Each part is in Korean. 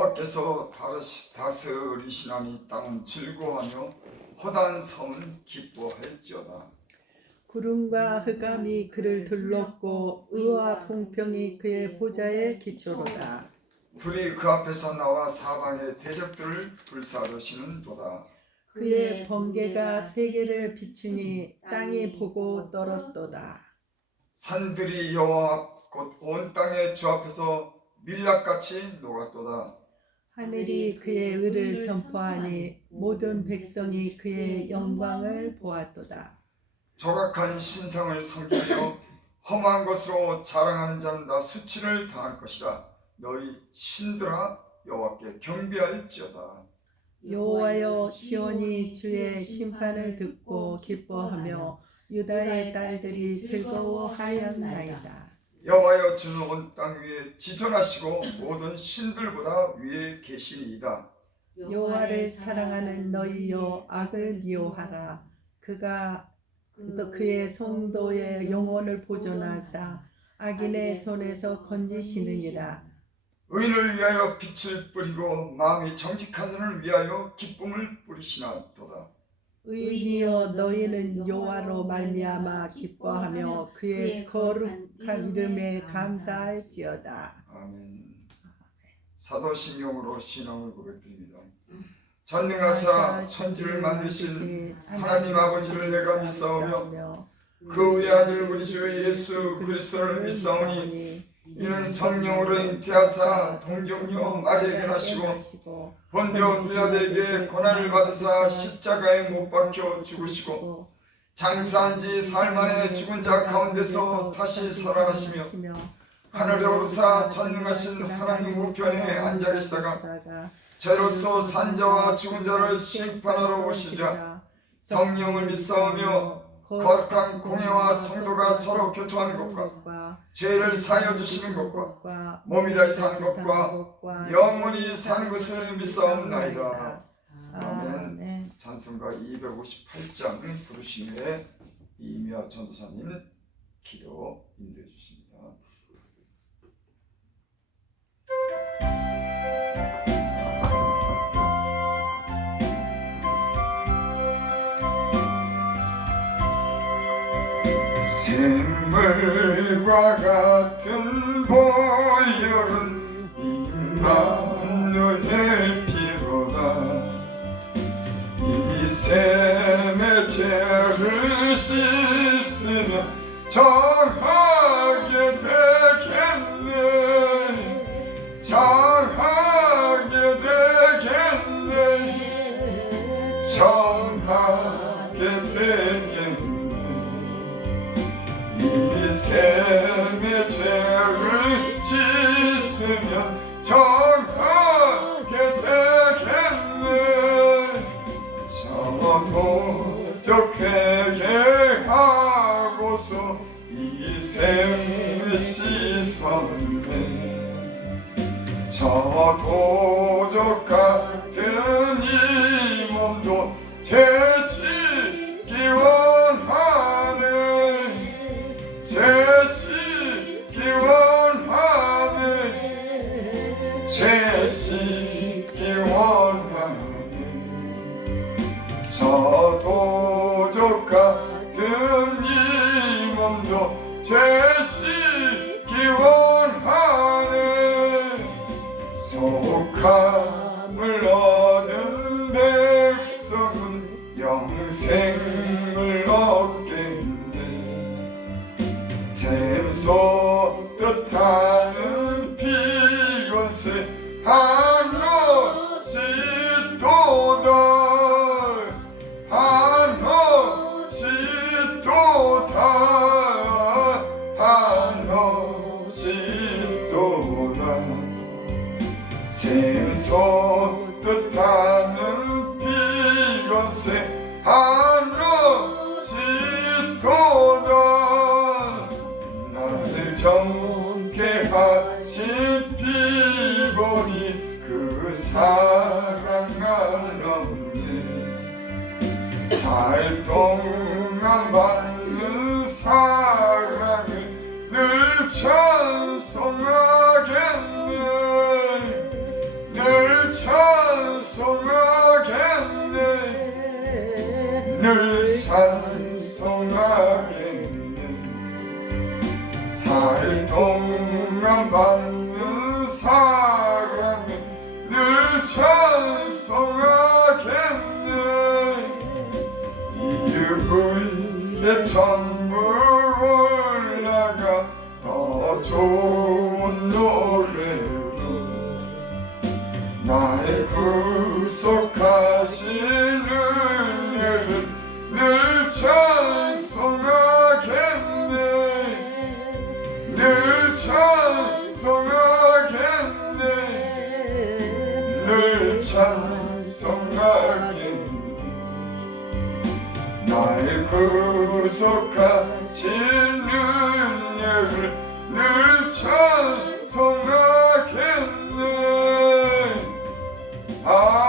여호와께서 다스리시나니 땅은 즐거워하며 허다한 성은 기뻐할지어다. 구름과 흑암이 그를 둘렀고 의와 공평이 그의 보좌의 기초로다. 불이 그 앞에서 나와 사방의 대적들을 불사르시는도다. 그의 번개가 세계를 비추니 땅이 보고 떨었도다. 산들이 여호와 곧 온 땅의 주 앞에서 밀랍같이 녹았도다. 하늘이 그의 의를 선포하니 모든 백성이 그의 영광을 보았도다. 조각한 신상을 섬기며 험한 것으로 자랑하는 자는 다 수치를 당할 것이다. 너희 신들아 여호와께 경배할지어다. 여호와여, 시온이 주의 심판을 듣고 기뻐하며 유다의 딸들이 즐거워하였나이다. 여호와여, 주는 온 땅 위에 지존하시고 모든 신들보다 위에 계시니이다. 여호와를 사랑하는 너희여, 악을 미워하라. 그가 그의 성도의 영혼을 보존하사 악인의 손에서 건지시느니라. 의인을 위하여 빛을 뿌리고 마음이 정직한 자를 위하여 기쁨을 뿌리시나도다. 의인이여, 너희는 여호와로 말미암아 기뻐하며 그의 거룩한 이름에 감사할지어다. 아멘. 사도신경으로 신앙을 고백드립니다. 전능하사 천지를 만드신 하나님 아버지를 내가 믿사오며 그 외아들 우리 주 예수 그리스도를 믿사오니 이는 성령으로 잉태하사 동정녀 마리아에게 나시고 본디오 빌라도에게 고난을 받으사 십자가에 못 박혀 죽으시고 장사한 지 사흘 만에 죽은 자 가운데서 다시 살아나시며 하늘에 오르사 전능하신 하나님 우편에 앉아 계시다가 죄로서 산 자와 죽은 자를 심판하러 오시리라. 성령을 믿사오며 거룩한 공회와 성도가 서로 교통하는 것과 죄를 사하여 주시는 것과 몸이 다시 사는 것과 영원히 사는 것을 믿사옵나이다. 아멘. 찬송가 258장 부르심에 이미아 전도사님 기도 인도해 주십니다. 샘물과 같은 보혈은 임마누엘 피로다. 이 샘의 죄를 씻으며 정하게 되겠네. 정하게 되겠네. 정하게 되겠네. 이 샘의 죄를 씻으면 정하게 되겠네. 저도 회개하고서 이 샘을 씻었네. 저 도적 같은 이 몸도 죄 씻기 원하네. 죄 씻기 원하네. 죄 씻기 원하네. 저 도적 같은 이 몸도 죄 씻기 원하네. 속함을 얻은 백성은 영생을 얻겠네. 샘 솟듯 하는 피곤새 한없이 도다. 한없이 도다. 한없이 도다. 샘 솟듯 하는 피곤새 한없이 도다. 나를 정케 하신 피곤이 그 사랑 알없네. 살동안 받는 사랑을 늘 찬송하겠네. 늘 찬송하겠네 늘 찬송하겠네 살 동안 받는 사랑은 늘 찬송하겠네 이후에 전부 올라가 더 좋은 노래로 날 구속하신 은혜를 늘 찬송하겠네 늘 찬송하겠네 늘 찬송하겠네 날 구속하신 은혜를 늘 찬송하겠네 아멘.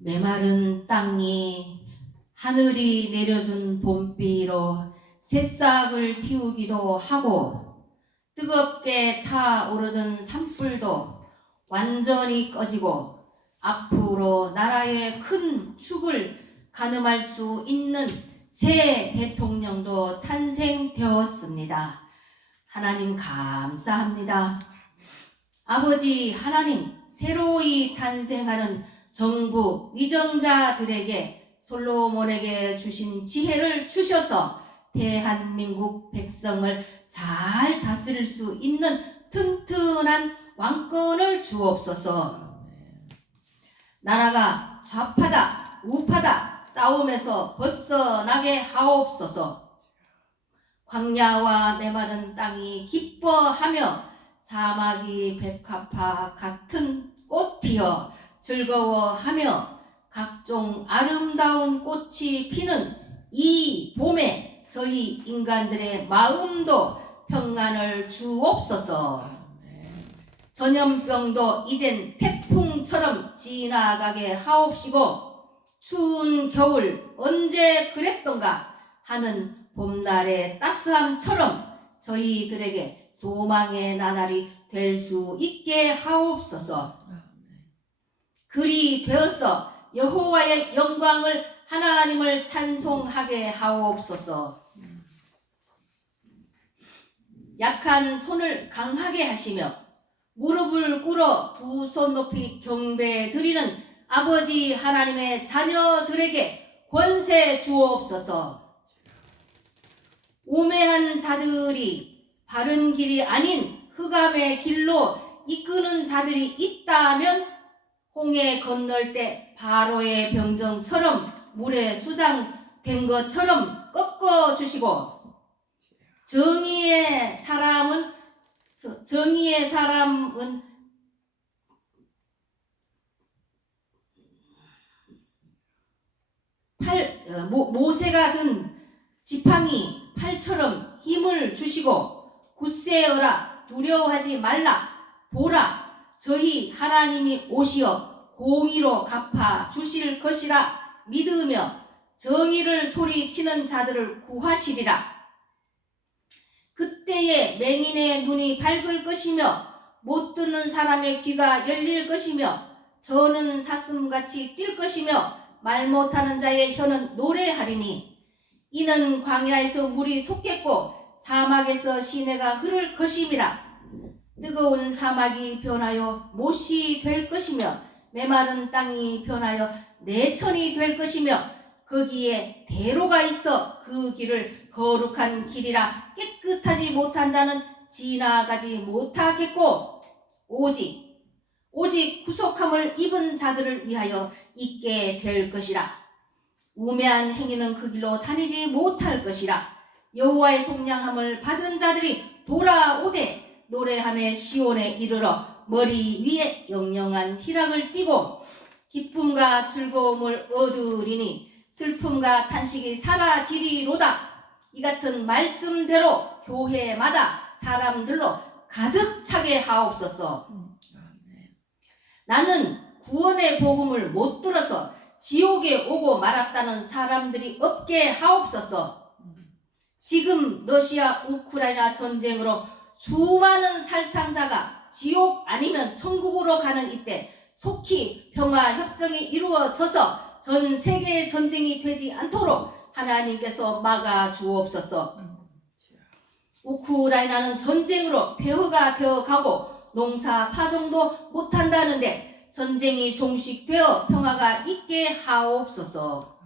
메마른 땅이 하늘이 내려준 봄비로 새싹을 틔우기도 하고 뜨겁게 타오르던 산불도 완전히 꺼지고 앞으로 나라의 큰 축을 가늠할 수 있는 새 대통령도 탄생되었습니다. 하나님 감사합니다. 아버지 하나님, 새로이 탄생하는 정부 위정자들에게 솔로몬에게 주신 지혜를 주셔서 대한민국 백성을 잘 다스릴 수 있는 튼튼한 왕권을 주옵소서. 나라가 좌파다 우파다 싸움에서 벗어나게 하옵소서. 광야와 메마른 땅이 기뻐하며 사막이 백합화 같은 꽃 피어 즐거워하며 각종 아름다운 꽃이 피는 이 봄에 저희 인간들의 마음도 평안을 주옵소서. 전염병도 이젠 태풍처럼 지나가게 하옵시고 추운 겨울 언제 그랬던가 하는 봄날의 따스함처럼 저희들에게 소망의 나날이 될 수 있게 하옵소서. 그리 되어서 여호와의 영광을 하나님을 찬송하게 하옵소서. 약한 손을 강하게 하시며 무릎을 꿇어 두 손 높이 경배 드리는 아버지 하나님의 자녀들에게 권세 주옵소서. 우매한 자들이 바른 길이 아닌 흑암의 길로 이끄는 자들이 있다면 홍해 건널 때 바로의 병정처럼 물에 수장된 것처럼 꺾어 주시고 정의의 사람은 모세가 든 지팡이 팔처럼 힘을 주시고 굳세어라 두려워하지 말라 보라 저희 하나님이 오시어 공의로 갚아 주실 것이라 믿으며 정의를 소리치는 자들을 구하시리라. 그때에 맹인의 눈이 밝을 것이며 못 듣는 사람의 귀가 열릴 것이며 저는 사슴같이 뛸 것이며 말 못하는 자의 혀는 노래하리니 이는 광야에서 물이 솟겠고 사막에서 시내가 흐를 것임이라. 뜨거운 사막이 변하여 못이 될 것이며 메마른 땅이 변하여 내천이 될 것이며 거기에 대로가 있어 그 길을 거룩한 길이라 깨끗하지 못한 자는 지나가지 못하겠고 오직 구속함을 입은 자들을 위하여 있게 될 것이라. 우매한 행위는 그 길로 다니지 못할 것이라. 여호와의 속량함을 받은 자들이 돌아오되 노래하며 시온에 이르러 머리 위에 영영한 희락을 띠고 기쁨과 기쁨과 즐거움을 얻으리니 슬픔과 탄식이 사라지리로다. 이 같은 말씀대로 교회마다 사람들로 가득 차게 하옵소서. 나는 구원의 복음을 못 들어서 지옥에 오고 말았다는 사람들이 없게 하옵소서. 지금 러시아 우크라이나 전쟁으로 수많은 살상자가 지옥 아니면 천국으로 가는 이때 속히 평화협정이 이루어져서 전 세계 전쟁이 되지 않도록 하나님께서 막아 주옵소서. 우크라이나는 전쟁으로 폐허가 되어가고 농사 파종도 못한다는데 전쟁이 종식되어 평화가 있게 하옵소서.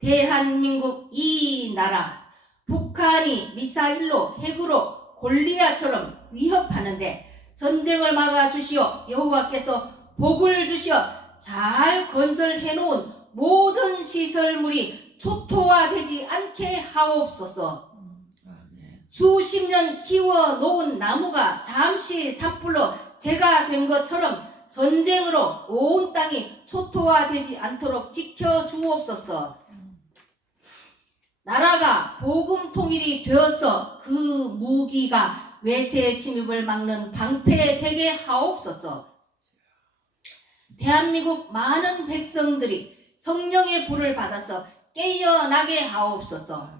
대한민국 이 나라 북한이 미사일로 핵으로 골리앗처럼 위협하는데 전쟁을 막아 주시어 여호와께서 복을 주시어 잘 건설해 놓은 모든 시설물이 초토화되지 않게 하옵소서. 수십 년 키워 놓은 나무가 잠시 산불로 재가 된 것처럼 전쟁으로 온 땅이 초토화되지 않도록 지켜주옵소서. 나라가 복음 통일이 되어서 그 무기가 외세 침입을 막는 방패되게 하옵소서. 대한민국 많은 백성들이 성령의 불을 받아서 깨어나게 하옵소서.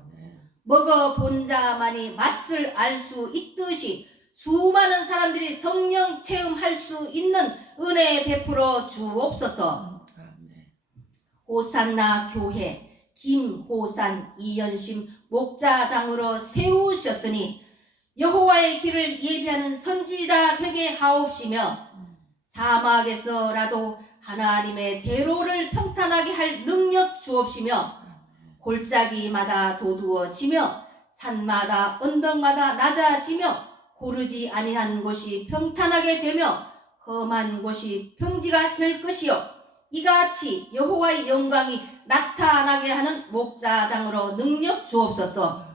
먹어본 자만이 맛을 알 수 있듯이 수많은 사람들이 성령 체험할 수 있는 은혜 베풀어 주옵소서. 호산나 교회 김호산 이연심 목자장으로 세우셨으니 여호와의 길을 예비하는 선지자 되게 하옵시며 사막에서라도 하나님의 대로를 평탄하게 할 능력 주옵시며 골짜기마다 도두어지며 산마다 언덕마다 낮아지며 고르지 아니한 곳이 평탄하게 되며 험한 곳이 평지가 될 것이요 이같이 여호와의 영광이 나타나게 하는 목자장으로 능력 주옵소서.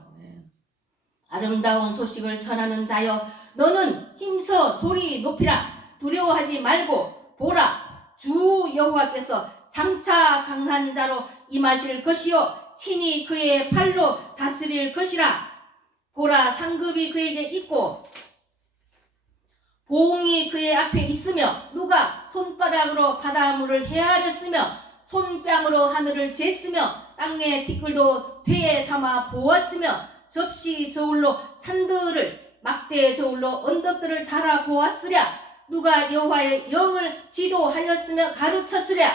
아름다운 소식을 전하는 자여 너는 힘써 소리 높이라. 두려워하지 말고 보라 주 여호와께서 장차 강한 자로 임하실 것이요 친히 그의 팔로 다스릴 것이라. 보라 상급이 그에게 있고 보응이 그의 앞에 있으며 누가 손바닥으로 바닷물을 헤아렸으며 손뺨으로 하늘을 쟀으며 땅의 티끌도 퇴에 담아 보았으며 접시 저울로 산들을 막대 저울로 언덕들을 달아 보았으랴. 누가 여호와의 영을 지도하였으며 가르쳤으랴.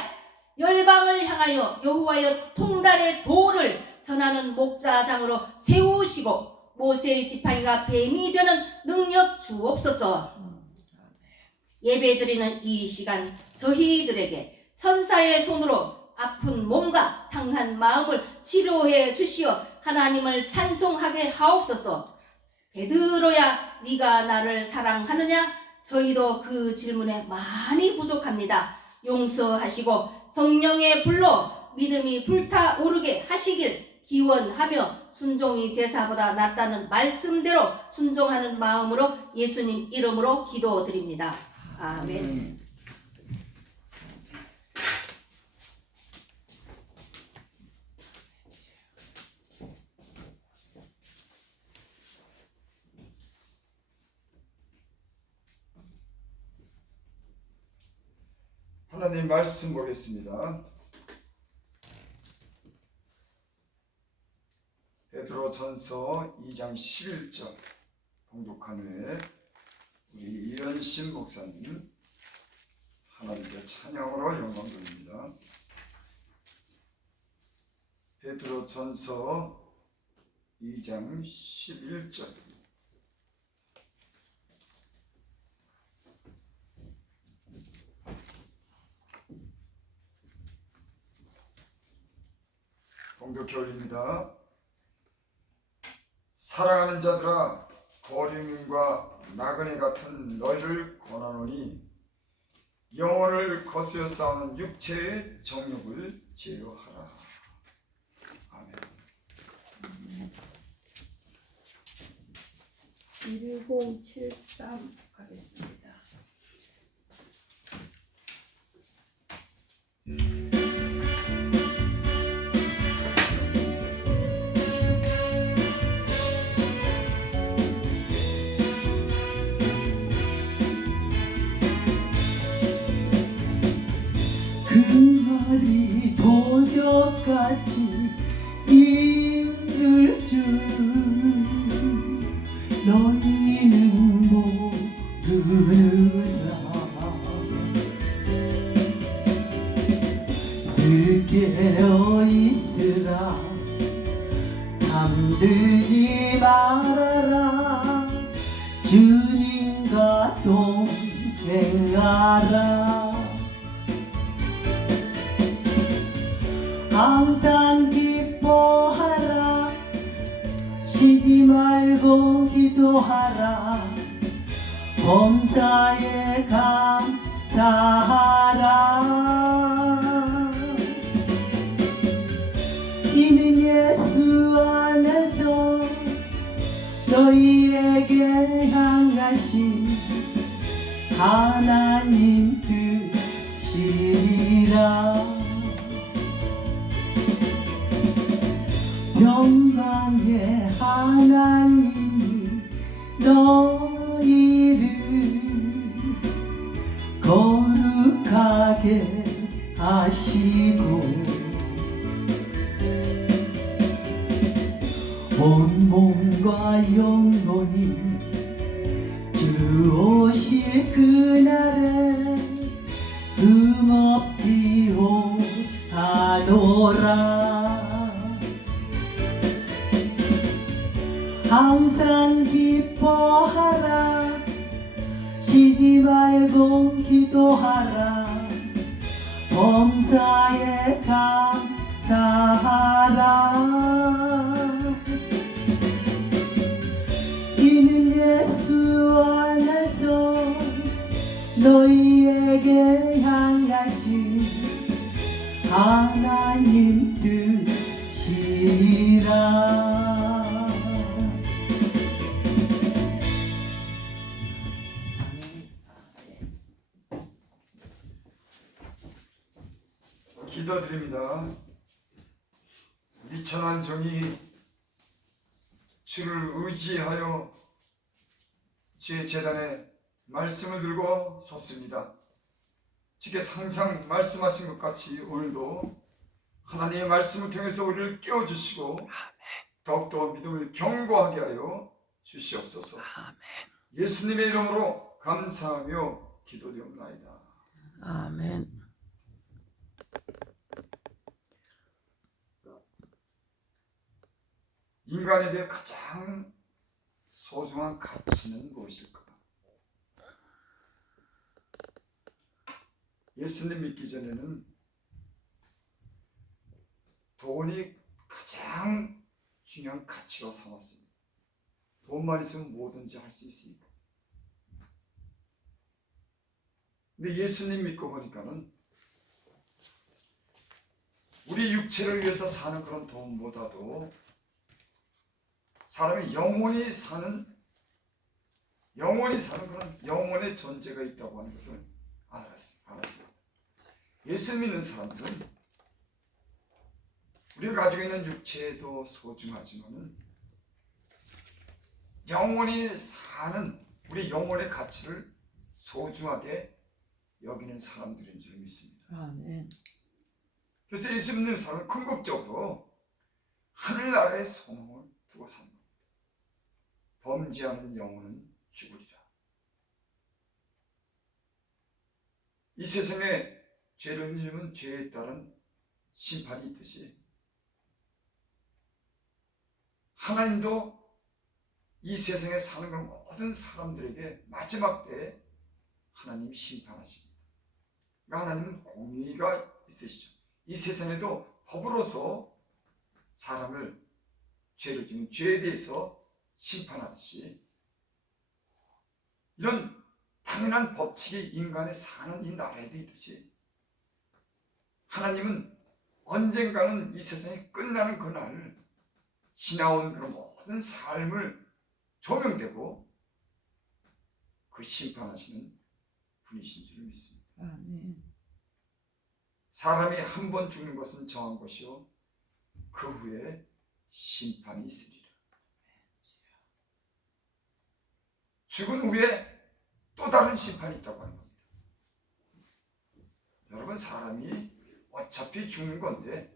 열방을 향하여 여호와의 통달의 도를 전하는 목자장으로 세우시고 모세의 지팡이가 뱀이 되는 능력 주옵소서. 예배드리는 이 시간 저희들에게 천사의 손으로 아픈 몸과 상한 마음을 치료해 주시어 하나님을 찬송하게 하옵소서. 베드로야 네가 나를 사랑하느냐? 저희도 그 질문에 많이 부족합니다. 용서하시고 성령의 불로 믿음이 불타오르게 하시길 기원하며 순종이 제사보다 낫다는 말씀대로 순종하는 마음으로 예수님 이름으로 기도드립니다. 아멘. 하나님 말씀 보겠습니다. 베드로전서 2장 11절 봉독한 후에 우리 이연심 목사님 하나님께 찬양으로 영광 돌립니다. 베드로전서 2장 11절 봉독해 올립니다. 사랑하는 자들아 거류민과 나그네 같은 너희를 권하노니 영혼을 거스려 싸우는 육체의 정욕을 제어하라. 아멘. 1073 가겠습니다. 말이 도적같이 이를 줄 너희는 모르느라. 늘 깨어있으라 잠들지 말아라. 주님과 동행하라. 항상 기뻐하라. 쉬지 말고 기도하라. 범사에 감사하라. 이는 예수 안에서 너희에게 향하신 하나님 뜻이라. 영광의 하나님이 너희를 거룩하게 하시고 온 몸과 영혼이 주 오실 그날에 흠없이 오하노라. 항상 기뻐하라. 쉬지 말고 기도하라. 범사에 감사하라. 이는 예수 안에서 너희에게 향하신 하나님 뜻이라. 기도드립니다. 우리 천한 종이 주를 의지하여 주의 제단에 말씀을 들고 섰습니다. 주께서 항상 말씀하신 것 같이 오늘도 하나님의 말씀을 통해서 우리를 깨워주시고 더욱더 믿음을 견고하게 하여 주시옵소서. 예수님의 이름으로 감사하며 기도드리옵나이다. 아멘. 인간에게 가장 소중한 가치는 무엇일까? 예수님 믿기 전에는 돈이 가장 중요한 가치로 삼았습니다. 돈만 있으면 뭐든지 할 수 있으니까. 근데 예수님 믿고 보니까는 우리 육체를 위해서 사는 그런 돈보다도 사람이 영원히 사는 그런 영혼의 존재가 있다고 하는 것을 알았습니다. 예수 믿는 사람들은 우리가 가지고 있는 육체도 소중하지만은 영원히 사는 우리 영혼의 가치를 소중하게 여기는 사람들인 줄 믿습니다. 아멘. 그래서 예수 믿는 사람은 궁극적으로 하늘나라의 소망을 두고 삽니다. 범죄하는 영혼은 죽으리라. 이 세상에 죄를 지으면 죄에 따른 심판이 있듯이 하나님도 이 세상에 사는 그런 모든 사람들에게 마지막 때에 하나님 심판하십니다. 그러니까 하나님은 공의가 있으시죠. 이 세상에도 법으로서 사람을 죄를 지은 죄에 대해서 심판하듯이 이런 당연한 법칙이 인간의 사는 이 나라에도 있듯이 하나님은 언젠가는 이 세상이 끝나는 그날을 지나온 그런 모든 삶을 조명되고 그 심판하시는 분이신 줄 믿습니다. 아멘. 사람이 한 번 죽는 것은 정한 것이요 그 후에 심판이 있으리라. 죽은 후에 또 다른 심판이 있다고 하는 겁니다. 여러분, 사람이 어차피 죽는 건데,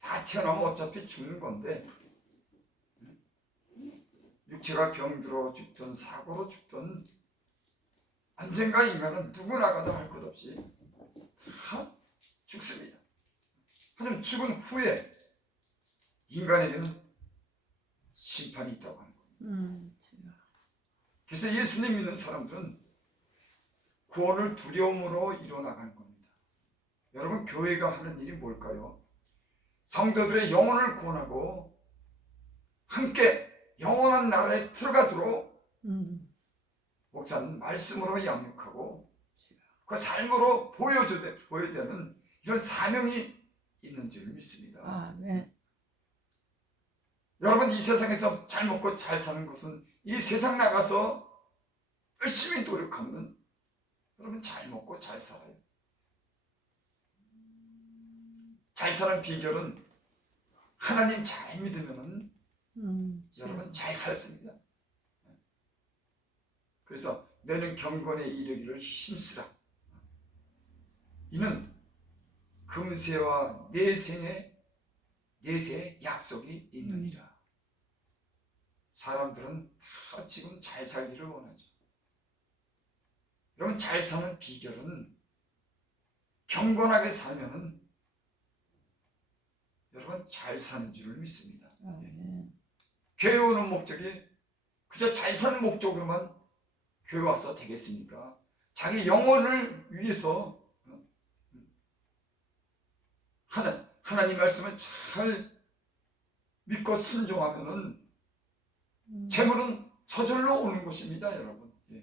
다 태어나면 어차피 죽는 건데, 육체가 병들어 죽든 사고로 죽든 언젠가 인간은 누구나가도 할 것 없이 다 죽습니다. 하지만 죽은 후에 인간에게는 심판이 있다고 하는 겁니다. 그래서 예수님 믿는 사람들은 구원을 두려움으로 이뤄나가는 겁니다. 여러분, 교회가 하는 일이 뭘까요? 성도들의 영혼을 구원하고 함께 영원한 나라에 들어가도록 목사는 말씀으로 양육하고 그 삶으로 보여줘야 되는 이런 사명이 있는 줄 믿습니다. 아멘. 여러분, 이 세상에서 잘 먹고 잘 사는 것은 이 세상 나가서 열심히 노력하면 여러분 잘 먹고 잘 살아요. 잘 사는 비결은 하나님 잘 믿으면 여러분 잘 살습니다. 그래서 너는 경건에 이르기를 힘쓰라. 이는 금세와 내세의 약속이 있느니라. 사람들은 다 지금 잘 살기를 원하죠. 여러분, 잘 사는 비결은 경건하게 살면은 여러분 잘 사는 줄을 믿습니다. 교회 오는 목적이 그저 잘 사는 목적으로만 교회 와서 되겠습니까? 자기 영혼을 위해서 하나님 말씀을 잘 믿고 순종하면은 재물은 저절로 오는 것입니다, 여러분. 예.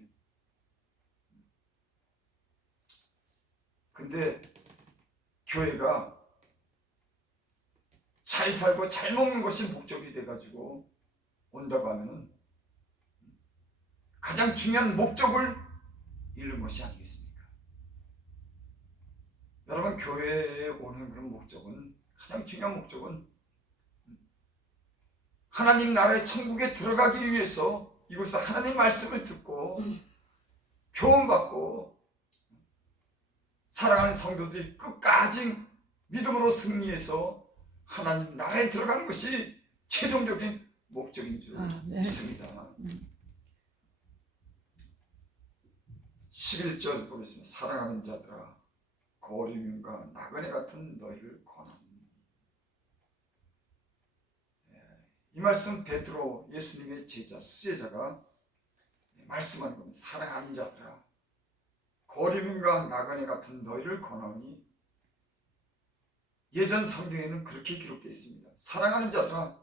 근데 교회가 잘 살고 잘 먹는 것이 목적이 돼가지고 온다고 하면은 가장 중요한 목적을 잃는 것이 아니겠습니까? 여러분, 교회에 오는 그런 목적은, 가장 중요한 목적은 하나님 나라의 천국에 들어가기 위해서 이곳에서 하나님 말씀을 듣고 교훈받고 사랑하는 성도들이 끝까지 믿음으로 승리해서 하나님 나라에 들어가는 것이 최종적인 목적인 줄 믿습니다. 11절 보겠습니다. 사랑하는 자들아, 거리민과 나그네 같은 너희를 권하노니. 이 말씀 베드로, 예수님의 제자, 수제자가 말씀하는 겁니다. 사랑하는 자들아, 거리민과 나그네 같은 너희를 권하노니. 예전 성경에는 그렇게 기록되어 있습니다. 사랑하는 자들아,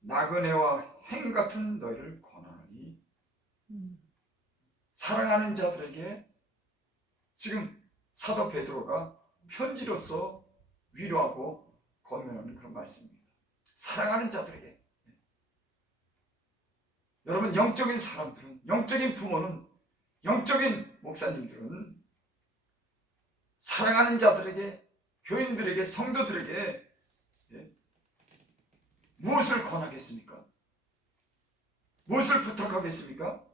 나그네와 행 같은 너희를 권하노니. 사랑하는 자들에게 지금 사도 베드로가 편지로서 위로하고 권면하는 그런 말씀입니다. 사랑하는 자들에게. 여러분, 영적인 사람들은, 영적인 부모는, 영적인 목사님들은 사랑하는 자들에게, 교인들에게, 성도들에게 무엇을 권하겠습니까? 무엇을 부탁하겠습니까?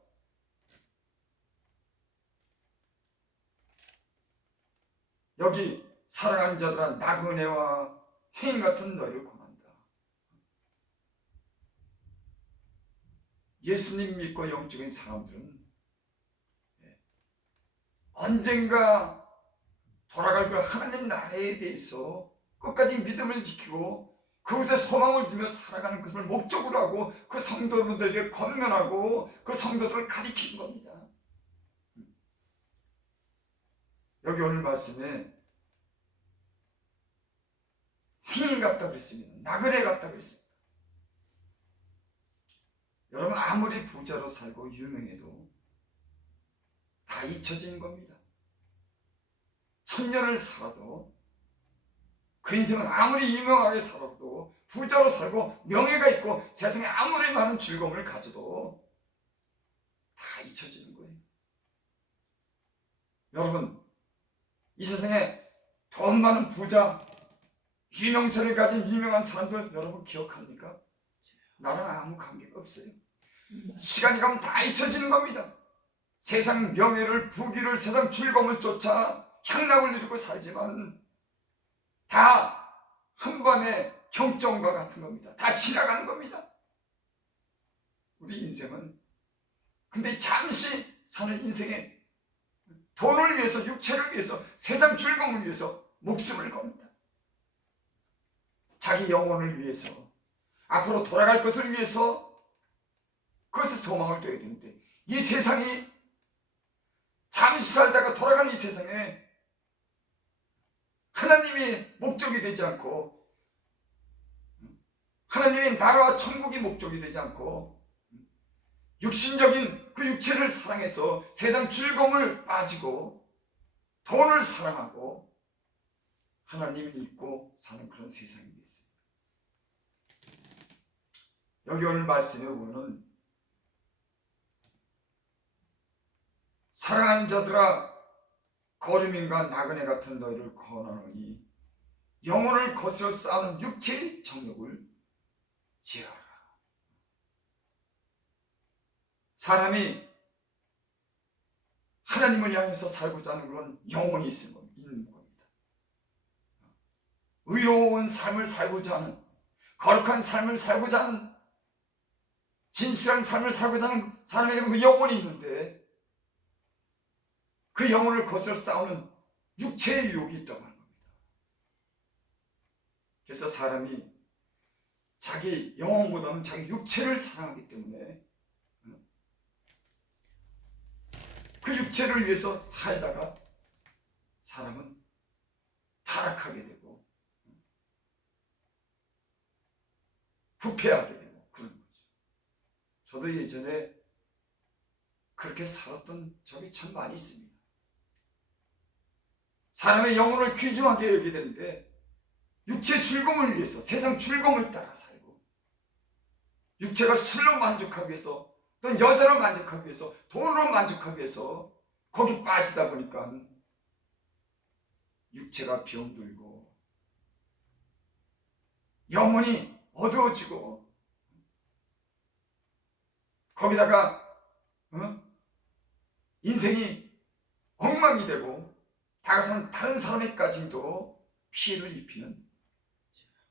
여기 사랑하는 자들아, 나그네와 행 같은 너희를 권한다. 예수님 믿고 영적인 사람들은 언젠가 돌아갈 그 하나님 나라에 대해서 끝까지 믿음을 지키고 그것에 소망을 두며 살아가는 것을 목적으로 하고 그 성도들에게 권면하고 그 성도들을 가리키는 겁니다. 여기 오늘 말씀에 행인 같다고 그랬습니다. 나그네 같다고 그랬습니다. 여러분, 아무리 부자로 살고 유명해도 다 잊혀지는 겁니다. 천년을 살아도, 그 인생은 아무리 유명하게 살아도, 부자로 살고 명예가 있고 세상에 아무리 많은 즐거움을 가져도 다 잊혀지는 거예요. 여러분, 이 세상에 돈 많은 부자, 유명세를 가진 유명한 사람들 여러분 기억합니까? 나랑 아무 관계가 없어요. 시간이 가면 다 잊혀지는 겁니다. 세상 명예를, 부귀를, 세상 즐거움을 쫓아 향락을 누리고 살지만 다 한밤의 경점과 같은 겁니다. 다 지나가는 겁니다. 우리 인생은 근데 잠시 사는 인생에 돈을 위해서, 육체를 위해서, 세상 즐거움을 위해서 목숨을 겁니다. 자기 영혼을 위해서, 앞으로 돌아갈 것을 위해서 그것을 소망을 둬야 되는데, 이 세상이 잠시 살다가 돌아가는 이 세상에 하나님이 목적이 되지 않고, 하나님의 나라와 천국이 목적이 되지 않고, 육신적인 그 육체를 사랑해서 세상 즐거움을 빠지고 돈을 사랑하고 하나님을 잊고 사는 그런 세상이 됐어요. 여기 오늘 말씀에 보면 사랑하는 자들아, 거류민과 나그네 같은 너희를 권하노니 영혼을 거스려 쌓는 육체의 정욕을 제어하라. 사람이 하나님을 향해서 살고자 하는 그런 영혼이 있는 겁니다. 의로운 삶을 살고자 하는, 거룩한 삶을 살고자 하는, 진실한 삶을 살고자 하는 사람에게 그 영혼이 있는데, 그 영혼을 거슬러 싸우는 육체의 유혹이 있다고 하는 겁니다. 그래서 사람이 자기 영혼보다는 자기 육체를 사랑하기 때문에 그 육체를 위해서 살다가 사람은 타락하게 되고 부패하게 되고 그런 거죠. 저도 예전에 그렇게 살았던 적이 참 많이 있습니다. 사람의 영혼을 귀중하게 여기게 되는데 육체 즐거움을 위해서, 세상 즐거움을 따라 살고, 육체가 술로 만족하기 위해서, 또는 여자로 만족하기 위해서, 돈으로 만족하기 위해서 거기 빠지다 보니까 육체가 병들고 영혼이 어두워지고, 거기다가 인생이 엉망이 되고 다른 사람에까지도 피해를 입히는,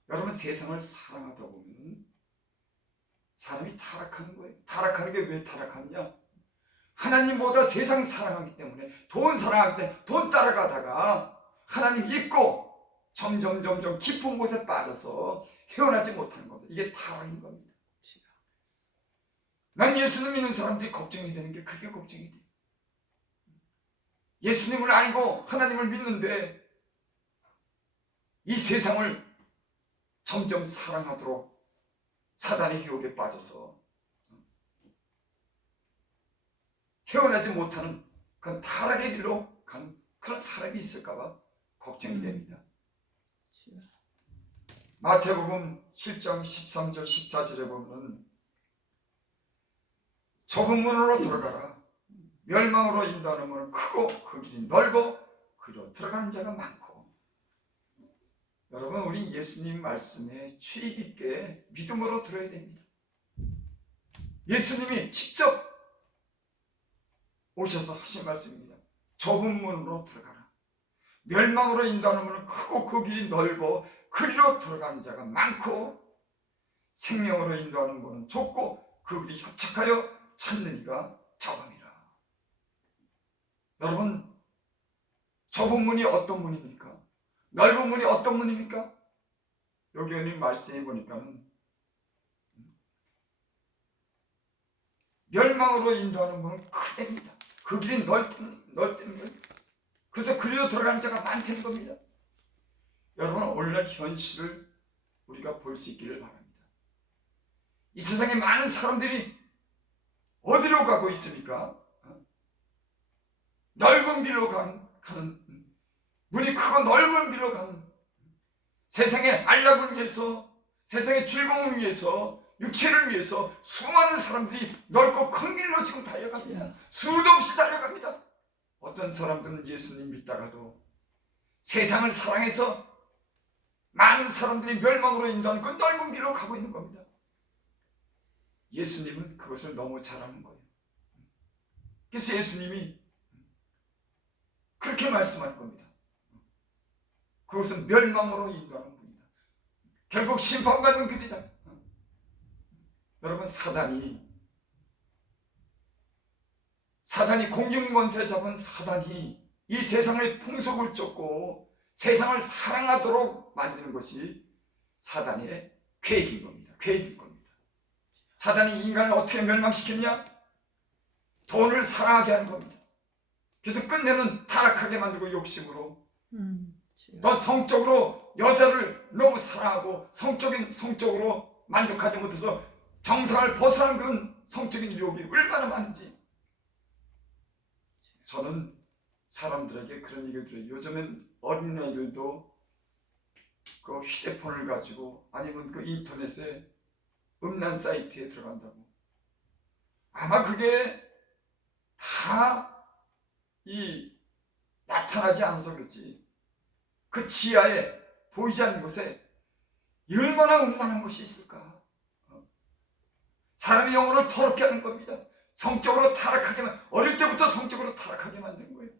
여러분 세상을 사랑하다 보면 사람이 타락하는 거예요. 타락하는 게 왜 타락하느냐? 하나님보다 세상 사랑하기 때문에, 돈 사랑하기 때문에 돈 따라가다가 하나님 잊고 점점 깊은 곳에 빠져서 헤어나지 못하는 겁니다. 이게 타락인 겁니다. 난 예수님 믿는 사람들이 걱정이 되는 게 그게 걱정이 돼요. 예수님을 알고 하나님을 믿는데 이 세상을 점점 사랑하도록 사단의 유혹에 빠져서 헤어나지 못하는 그런 타락의 길로 가는 그런 사람이 있을까봐 걱정이 됩니다. 마태복음 7장 13절 14절에 보면 좁은 문으로 들어가라. 멸망으로 인도하는 문은 크고 그 길이 넓어 그리로 들어가는 자가 많고. 여러분, 우리 예수님 말씀에 주의 깊게 믿음으로 들어야 됩니다. 예수님이 직접 오셔서 하신 말씀입니다. 좁은 문으로 들어가라. 멸망으로 인도하는 문은 크고 그 길이 넓어 그리로 들어가는 자가 많고, 생명으로 인도하는 문은 좁고 그 길이 협착하여 찾는 이가 적음이라. 여러분, 좁은 문이 어떤 문입니까? 넓은 문이 어떤 문입니까? 여기 오늘 말씀해 보니까는 멸망으로 인도하는 문은 크답니다. 그 길이 넓답니다. 그래서 그리로 들어간 자가 많다는 겁니다. 여러분, 오늘날 현실을 우리가 볼 수 있기를 바랍니다. 이 세상에 많은 사람들이 어디로 가고 있습니까? 넓은 길로 가는, 문이 크고 넓은 길로 가는, 세상의 안락을 위해서, 세상의 즐거움을 위해서, 육체를 위해서 수많은 사람들이 넓고 큰 길로 지금 달려갑니다. 수도 없이 달려갑니다. 어떤 사람들은 예수님 믿다가도 세상을 사랑해서 많은 사람들이 멸망으로 인도하는 그 넓은 길로 가고 있는 겁니다. 예수님은 그것을 너무 잘 아는 거예요. 그래서 예수님이 그렇게 말씀할 겁니다. 그것은 멸망으로 인도하는 분이다. 결국 심판받는 길이다. 여러분, 사단이 공중권세 잡은 사단이 이 세상의 풍속을 쫓고 세상을 사랑하도록 만드는 것이 사단의 계획인 겁니다. 계획인 겁니다. 사단이 인간을 어떻게 멸망시켰냐? 돈을 사랑하게 하는 겁니다. 그래서 끝내는 타락하게 만들고 욕심으로 또 성적으로 여자를 너무 사랑하고 성적으로 만족하지 못해서 정상을 벗어난 그런 성적인 유혹이 얼마나 많은지. 저는 사람들에게 그런 얘기를 들어요. 요즘엔 어린아이들도 그 휴대폰을 가지고 아니면 그 인터넷에 음란 사이트에 들어간다고. 아마 그게 다 나타나지 않아서 그렇지. 그 지하에 보이지 않는 곳에 얼마나 음란한 것이 있을까. 사람의 영혼을 더럽게 하는 겁니다. 성적으로 타락하게 어릴 때부터 성적으로 타락하게 만든 거예요.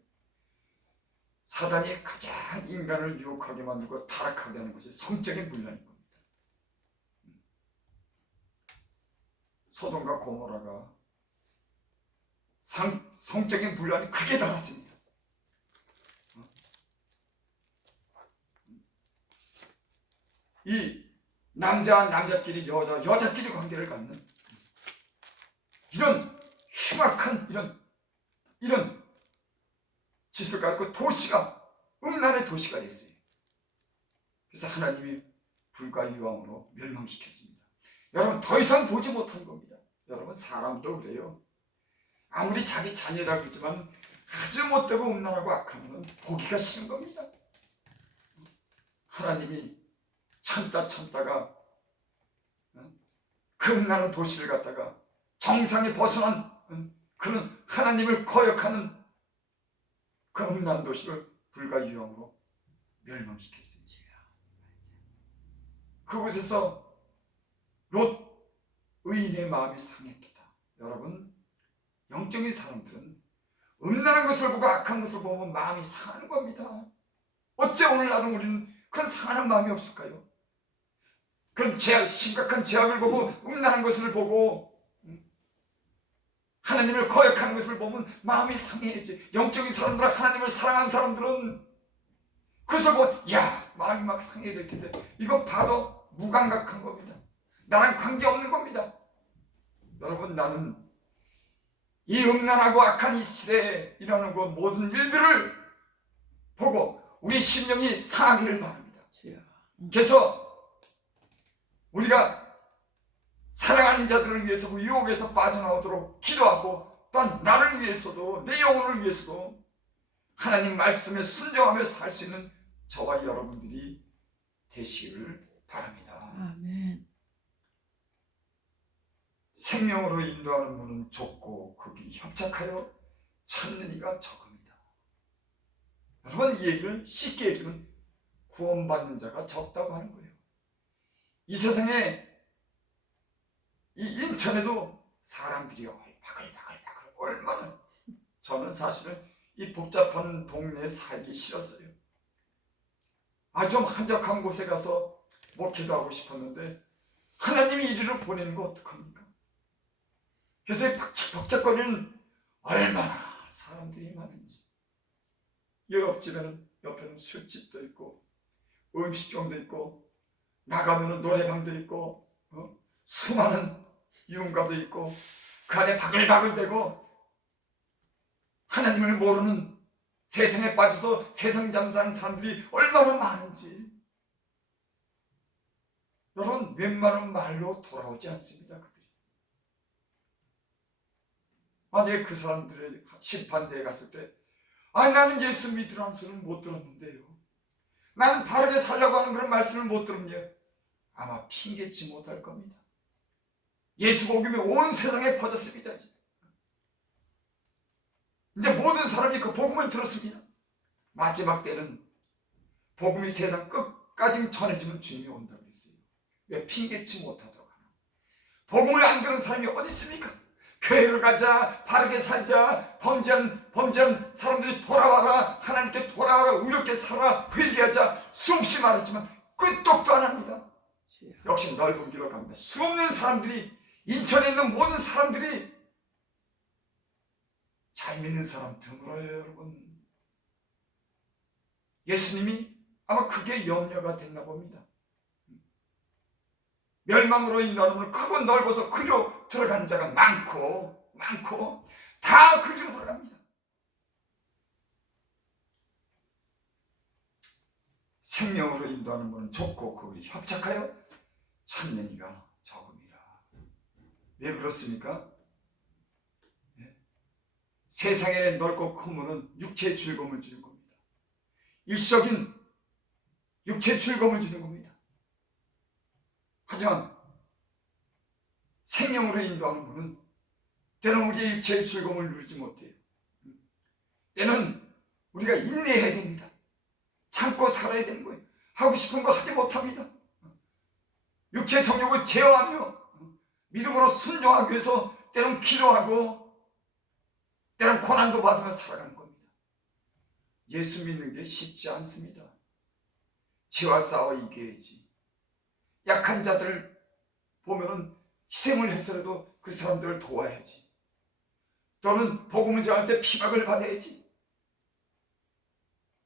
사단이 가장 인간을 유혹하게 만들고 타락하게 하는 것이 성적인 분란인 겁니다. 소돔과 고모라가 성적인 분란이 크게 나왔습니다. 이 남자와 남자끼리 여자끼리 관계를 갖는 이런 흉악한 이런 짓을 갖고 도시가 음란의 도시가 됐어요. 그래서 하나님이 불과 유황으로 멸망시켰습니다. 여러분, 더 이상 보지 못한 겁니다. 여러분, 사람도 그래요. 아무리 자기 자녀라 그러지만 아주 못되고 음란하고 악하면 보기가 싫은 겁니다. 하나님이 참다가 그 음란한 도시를 갖다가 정상에 벗어난 그런 하나님을 거역하는 그 음란한 도시를 불과 유황으로 멸망시켰습니다. 그곳에서 롯 의인의 마음이 상했도다. 여러분, 영적인 사람들은 음란한 것을 보고 악한 것을 보면 마음이 상하는 겁니다. 어째 오늘날은 우리는 그런 상하는 마음이 없을까요? 그런 심각한 죄악을 보고 음란한 것을 보고 하나님을 거역하는 것을 보면 마음이 상해야지. 영적인 사람들은, 하나님을 사랑하는 사람들은 그것을 보고 마음이 막 상해야 될 텐데, 이거 봐도 무감각한 겁니다. 나랑 관계없는 겁니다. 여러분, 나는 이 음란하고 악한 이 시대에 일어나는 그 모든 일들을 보고 우리 심령이 상하기를 바랍니다. 그래서 우리가 사랑하는 자들을 위해서 그 유혹에서 빠져나오도록 기도하고, 또한 나를 위해서도, 내 영혼을 위해서도 하나님 말씀에 순종하며 살 수 있는 저와 여러분들이 되시기를 바랍니다. 아멘. 생명으로 인도하는 문은 좁고 그 길이 협착하여 찾는 이가 적습니다. 여러분, 이 얘기를 쉽게 얘기하면 구원받는 자가 적다고 하는 거예요. 이 세상에, 이 인천에도 사람들이 바글바글 얼마나. 저는 사실은 이 복잡한 동네에 살기 싫었어요. 좀 한적한 곳에 가서 목회도 하고 싶었는데 하나님이 이리로 보내는 거 어떡합니까? 그래서 이 복잡거리는 얼마나 사람들이 많은지. 옆에는 술집도 있고 음식점도 있고 나가면은 노래방도 있고 수많은 유흥가도 있고 그 안에 바글바글대고 하나님을 모르는 세상에 빠져서 세상 잠사하는 사람들이 얼마나 많은지. 여러분, 웬만한 말로 돌아오지 않습니다. 그들이. 만약에 그 사람들의 심판대에 갔을 때 나는 예수 믿으라는 소리는 못 들었는데요, 나는 바르게 살려고 하는 그런 말씀을 못 들었네요, 아마 핑계치 못할 겁니다. 예수 복음이 온 세상에 퍼졌습니다. 이제 모든 사람이 그 복음을 들었습니다. 마지막 때는 복음이 세상 끝까지 전해지면 주님이 온다고 했어요. 왜 핑계치 못하도록 하나? 복음을 안 들은 사람이 어디 있습니까? 교회를 가자, 바르게 살자, 범죄한 범죄한 사람들이 돌아와라, 하나님께 돌아와라, 의롭게 살아, 회개하자 수없이 말했지만 끄떡도 안 합니다. 역시 넓은 길로 갑니다. 수없는 사람들이, 인천에 있는 모든 사람들이 잘 믿는 사람 드물어요, 여러분. 예수님이 아마 그게 염려가 됐나 봅니다. 멸망으로 인도하는 문을 크고 넓어서 그리로 들어가는 자가 많고 다 그리로 들어갑니다. 생명으로 인도하는 문은 좁고 그 길이 협착하여 찾는 이가 적음이라. 왜 그렇습니까? 세상의 넓고 큰 문은 육체의 즐거움을 주는 겁니다. 일시적인 육체의 즐거움을 주는 겁니다. 하지만 생명으로 인도하는 문은 때는 우리의 육체의 즐거움을 누리지 못해요. 때는 우리가 인내해야 됩니다. 참고 살아야 되는 거예요. 하고 싶은 거 하지 못합니다. 육체의 정욕을 제어하며 믿음으로 순종하기 위해서 때는 기도하고 때는 고난도 받으며 살아가는 겁니다. 예수 믿는 게 쉽지 않습니다. 죄와 싸워 이겨야지. 약한 자들 보면은 희생을 해서라도 그 사람들을 도와야지. 또는 복음을 전할 때 피박을 받아야지.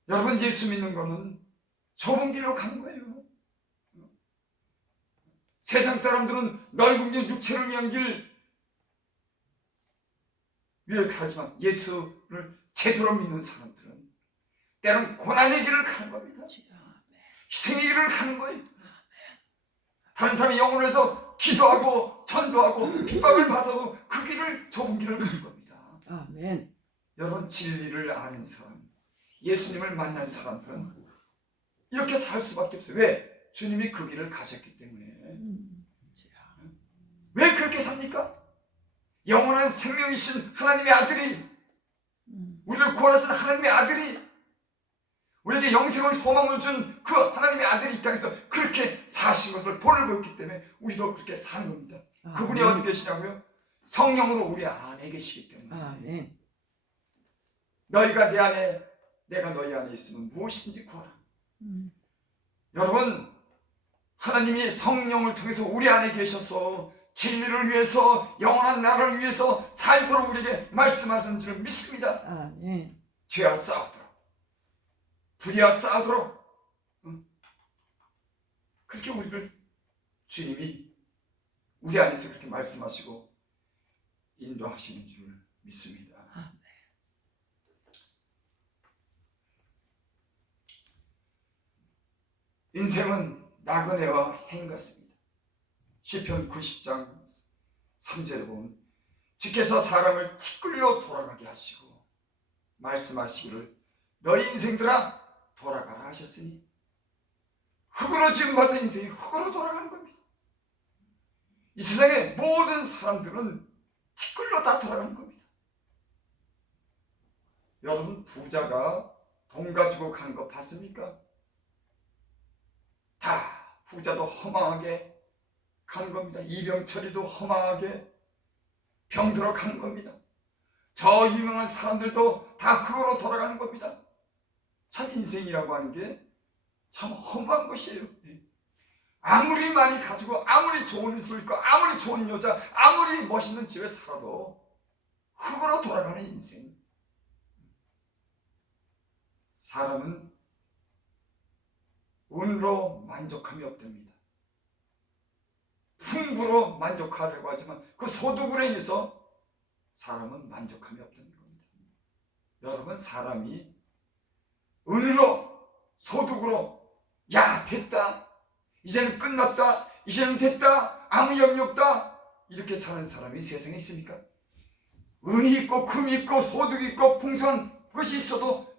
여러분, 예수 믿는 거는 좁은 길로 가는 거예요. 세상 사람들은 넓은 길, 육체를 위한 길 위를 가지만 예수를 제대로 믿는 사람들은 때론 고난의 길을 가는 겁니다. 희생의 길을 가는 거예요. 다른 사람이 영혼을 위해서 기도하고 전도하고 핍박을 받아도 그 길을, 좁은 길을 가는 겁니다. 아멘. 여러분, 진리를 아는 사람, 예수님을 만난 사람들은 이렇게 살 수밖에 없어요. 왜? 주님이 그 길을 가셨기 때문에. 왜 그렇게 삽니까? 영원한 생명이신 하나님의 아들이, 우리를 구원하신 하나님의 아들이, 우리에게 영생을 소망을 준 그 하나님의 아들이 이 땅에서 그렇게 사신 것을 본을 보였기 때문에 우리도 그렇게 사는 겁니다. 그분이 어디 계시냐고요? 성령으로 우리 안에 계시기 때문에. 아멘. 너희가 내 안에, 내가 너희 안에 있으면 무엇이든지 구하라. 여러분, 하나님이 성령을 통해서 우리 안에 계셔서 진리를 위해서, 영원한 나라를 위해서 살도록 우리에게 말씀하시는 줄을 믿습니다. 아멘. 죄와 싸우도록, 불의와 싸우도록, 그렇게 우리를 주님이 우리 안에서 그렇게 말씀하시고 인도하시는 줄 믿습니다. 아멘. 인생은 나그네와 행 같습니다. 시편 90장 3절에 보면 주께서 사람을 티끌로 돌아가게 하시고 말씀하시기를 너희 인생들아 돌아가라 하셨으니 흙으로 지음받은 인생이 흙으로 돌아가는 겁니다. 이 세상의 모든 사람들은 티끌로 다 돌아가는 겁니다. 여러분, 부자가 돈 가지고 가는 거 봤습니까? 다 부자도 허망하게 가는 겁니다. 이병철이도 허망하게 병들어 가는 겁니다. 저 유명한 사람들도 다 흙으로 돌아가는 겁니다. 참 인생이라고 하는 게 참 험한 것이에요. 아무리 많이 가지고, 아무리 좋은 옷을 입고, 아무리 좋은 여자, 아무리 멋있는 집에 살아도 흙으로 돌아가는 인생. 사람은 운으로 만족함이 없답니다. 풍부로 만족하려고 하지만 그 소득으로 인해서 사람은 만족함이 없다는 겁니다. 여러분, 사람이 은으로, 소득으로, 야 됐다, 이제는 끝났다, 이제는 됐다, 아무 영이 없다, 이렇게 사는 사람이 세상에 있습니까? 은이 있고 금이 있고 소득이 있고 풍성한 것이 있어도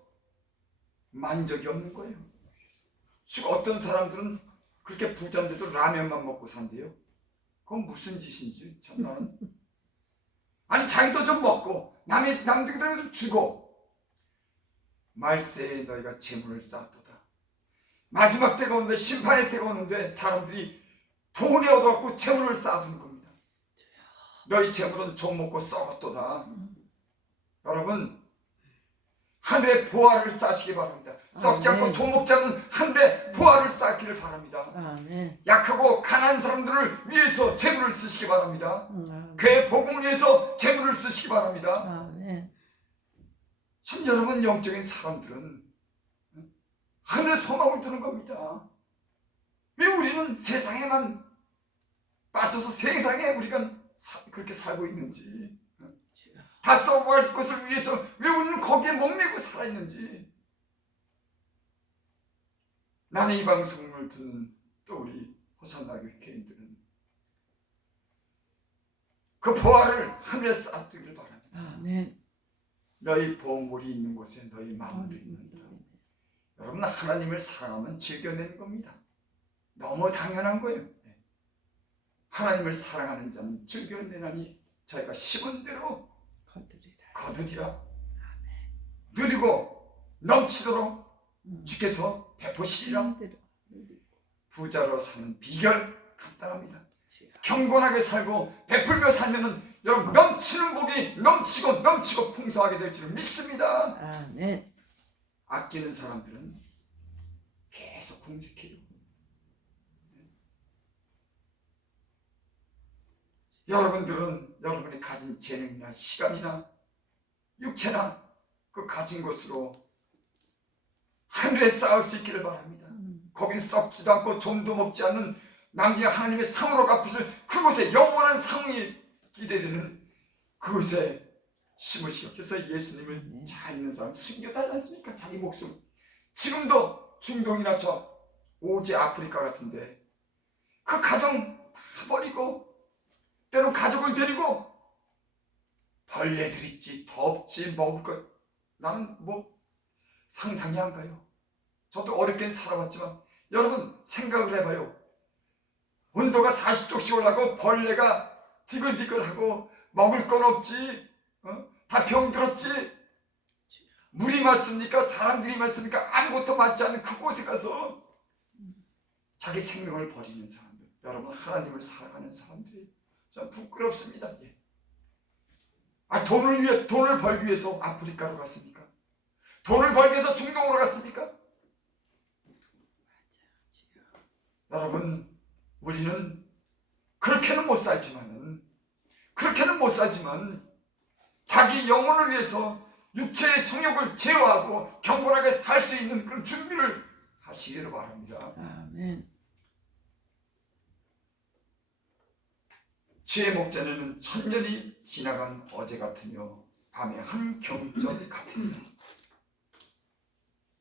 만족이 없는 거예요. 어떤 사람들은 그렇게 부자인데도 라면만 먹고 산대요. 그건 무슨 짓인지 참 나는. 아니, 자기도 좀 먹고 남들에게도 좀 주고. 말세에 너희가 재물을 쌓았도다. 마지막 때가 오는데, 심판의 때가 오는데 사람들이 돈에 얻어갖고 재물을 쌓아두는 겁니다. 너희 재물은 좀 먹고 썩었도다. 여러분, 하늘의 보화를 쌓으시기 바랍니다. 썩지 않고 아멘. 조목지 않는 하늘의 보화를 쌓기를 바랍니다. 아멘. 약하고 가난한 사람들을 위해서 재물을 쓰시기 바랍니다. 아멘. 그의 복음을 위해서 재물을 쓰시기 바랍니다. 아멘. 참 여러분, 영적인 사람들은 하늘의 소망을 두는 겁니다. 왜 우리는 세상에만 빠져서 세상에 우리가 그렇게 살고 있는지, 다 써보할 것을 위해서 왜 우리는 거기에 목매고 살아있는지. 나는 이 방송을 듣는 또 우리 호산나교 교인들은 그 보화를 하늘에 쌓아두길 바랍니다. 아멘. 너희 보물이 있는 곳에 너희 마음도 있는다. 여러분, 하나님을 사랑하면 즐겨내는 겁니다. 너무 당연한 거예요. 하나님을 사랑하는 자는 즐겨내나니 저희가 심은 대로 거두리라. 누리고 넘치도록 주께서 베푸시리라. 부자로 사는 비결 간단합니다. 경건하게 살고 베풀며 살면은 여러분, 넘치는 복이 넘치고 풍성하게 될 줄 믿습니다. 아멘. 아끼는 사람들은 계속 공색해요. 여러분들은 여러분이 가진 재능이나 시간이나 육체나 그 가진 것으로 하늘에 쌓을 수 있기를 바랍니다. 거긴 썩지도 않고 좀도 먹지 않는 나중에 하나님의 상으로 갚으실 그곳에 영원한 상이 기대되는 그곳에 심으시오. 그래서 예수님을 잘 있는 사람 숨겨달지 않습니까? 자기 목숨. 지금도 중동이나 저 오지 아프리카 같은데 그 가정 다 버리고 때론 가족을 데리고 벌레들 있지, 덥지, 먹을 것 나는 뭐 상상이 안 가요. 저도 어렵게 살아왔지만 여러분 생각을 해봐요. 온도가 40도씩 올라가고 벌레가 디글디글하고 먹을 건 없지, 다 병들었지. 물이 맞습니까? 사람들이 맞습니까? 아무것도 맞지 않는 그곳에 가서 자기 생명을 버리는 사람들, 여러분 하나님을 사랑하는 사람들이 참 부끄럽습니다. 돈을 벌기 위해서 아프리카로 갔습니까? 돈을 벌기 위해서 중동으로 갔습니까? 여러분, 우리는 그렇게는 못 살지만 자기 영혼을 위해서 육체의 정욕을 제어하고 경건하게 살 수 있는 그런 준비를 하시기를 바랍니다. 아멘. 주의 목전에는 천년이 지나간 어제 같으며 밤의 한 경점이 같으니라.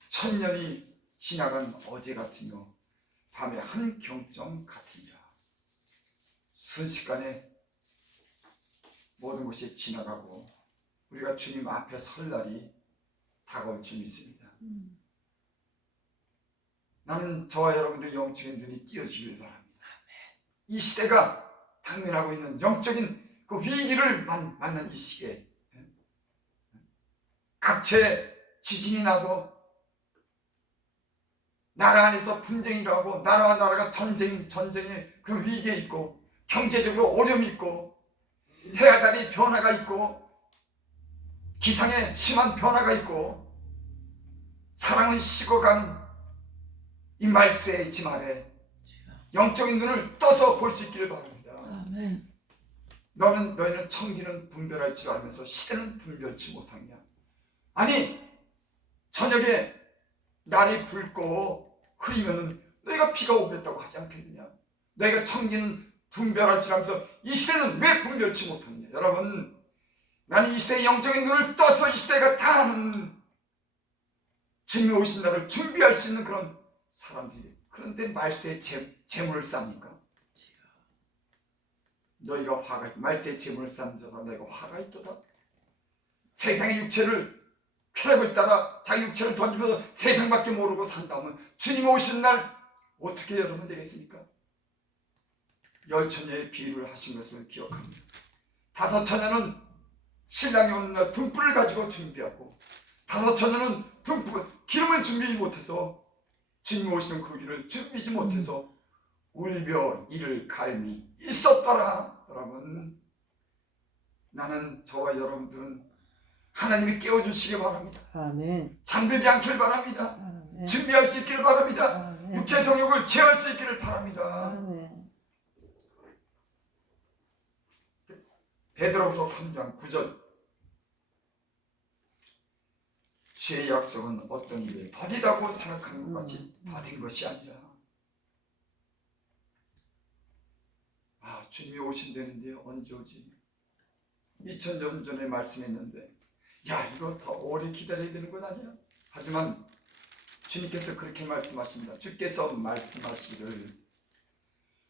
천년이 지나간 어제 같으며 밤의 한 경점 같으니라. 순식간에 모든 것이 지나가고 우리가 주님 앞에 설 날이 다가올 줄 믿습니다. 나는 저와 여러분들 영적인 눈이 띄어지길 바랍니다. 이 시대가 당면하고 있는 영적인 그 위기를 만난 이 시기에 각처에 지진이 나고 나라 안에서 분쟁이 일어나고 나라와 나라가 전쟁의 그런 위기에 있고 경제적으로 어려움이 있고 해와 달이 변화가 있고 기상에 심한 변화가 있고 사랑은 식어가는 이 말세의 지 말에 영적인 눈을 떠서 볼 수 있기를 바랍니다. 아멘. 너희는 청기는 분별할 줄 알면서 시대는 분별치 못하느냐. 아니 저녁에 날이 붉고 흐리면은 너희가 비가 오겠다고 하지 않겠느냐. 너희가 청기는 분별할 줄 알면서 이 시대는 왜 분별치 못하느냐. 여러분, 나는 이 시대의 영적인 눈을 떠서 이 시대가 다하는 주님이 오신 날을 준비할 수 있는 그런 사람들이. 그런데 말세에 재물을 쌉니까? 너희가 말세에 재물을 쌓는 자라 너희가 화가 있도다. 세상의 육체를 쾌락을 따라 자기 육체를 던지면서 세상밖에 모르고 산다면 주님 오신 날 어떻게 여러분 되겠습니까? 열처녀의 비유를 하신 것을 기억합니다. 5처녀는 신랑이 오는 날 등불을 가지고 준비하고 5처녀는 기름을 준비 못해서 주님 오시는 그 길을 준비지 못해서 울며 이를 갈미 있었더라. 여러분, 나는 저와 여러분들은 하나님이 깨워주시기 바랍니다. 아멘. 잠들지 않길 바랍니다. 아멘. 준비할 수 있기를 바랍니다. 아멘. 육체 정욕을 제어할 수 있기를 바랍니다. 아멘. 베드로후서 3장 9절 주의 약속은 어떤 일에 더디다고 생각하는 것 같이 더딘 것이 아니라 주님이 오신다는데 언제 오지? 2000년 전에 말씀했는데 야 이거 더 오래 기다려야 되는 것 아니야? 하지만 주님께서 그렇게 말씀하십니다. 주께서 말씀하시기를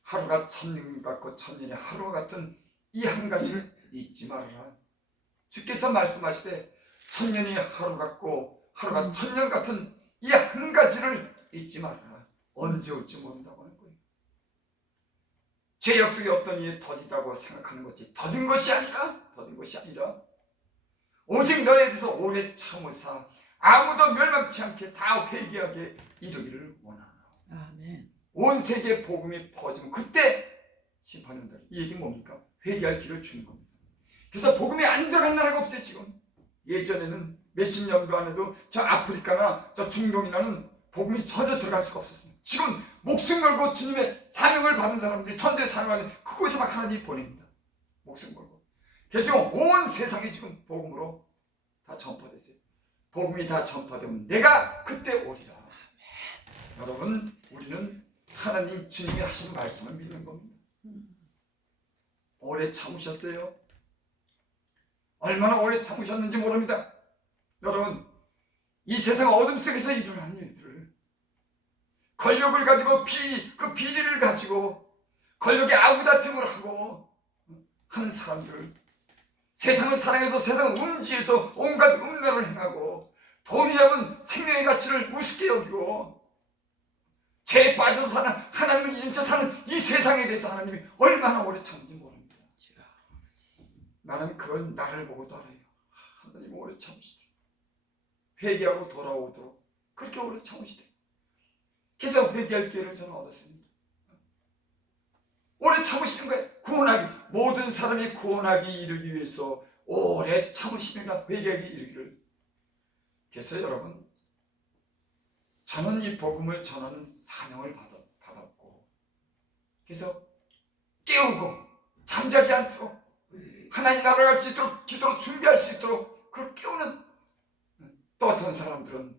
하루가 천년 같고 천년이 하루와 같은 이 한 가지를 잊지 말아라. 주께서 말씀하시되 천년이 하루 같고 하루가 천년 같은 이 한 가지를 잊지 말아라. 언제 올지 모른다고 하는 거예요. 제 약속이 어떤 이에 더디다고 생각하는 거지 더딘 것이 아니라 오직 너에 대해서 오래 참으사 아무도 멸망치 않게 다 회개하게 이르기를 원하노라. 아멘. 온 세계에 복음이 퍼지면 그때 심판이 온다. 이 얘기는 뭡니까? 회개할 길을 주는 겁니다. 그래서 복음이 안 들어간 나라가 없어요. 지금 예전에는 몇십 년도 안 해도 저 아프리카나 저 중동이나는 복음이 전혀 들어갈 수가 없었습니다. 지금 목숨 걸고 주님의 사명을 받은 사람들이 천대의 사명을 받은 그곳에 막 하나님이 보냅니다. 목숨 걸고. 그래서 온 세상이 지금 복음으로 다 전파됐어요. 복음이 다 전파되면 내가 그때 오리라. 여러분 우리는 하나님 주님이 하신 말씀을 믿는 겁니다. 오래 참으셨어요. 얼마나 오래 참으셨는지 모릅니다. 여러분 이 세상 어둠 속에서 일어난 일들을 권력을 가지고 그 비리를 가지고 권력의 아구다툼을 하고 하는 사람들, 세상을 사랑해서 세상을 음지해서 온갖 음란을 행하고 돈이라면 생명의 가치를 우습게 여기고 죄에 빠져서 사는 하나님을 잊은 채 사는 이 세상에 대해서 하나님이 얼마나 오래 참는지 모릅니다. 나는 그걸 나를 보고도 알아요. 하나님 오래 참으시더라. 회개하고 돌아오도록 그렇게 오래 참으시더라. 그래서 회개할 기회를 저는 얻었습니다. 오래 참으시는 거예요. 구원하기, 모든 사람이 구원하기 이르기 위해서 오래 참으시느라 회개하기 이르기를. 그래서 여러분 저는 이 복음을 전하는 사명을 받았고 그래서 깨우고 잠자지 않도록 하나님 나라를 갈 수 있도록 기도로 준비할 수 있도록 그걸 깨우는. 또 어떤 사람들은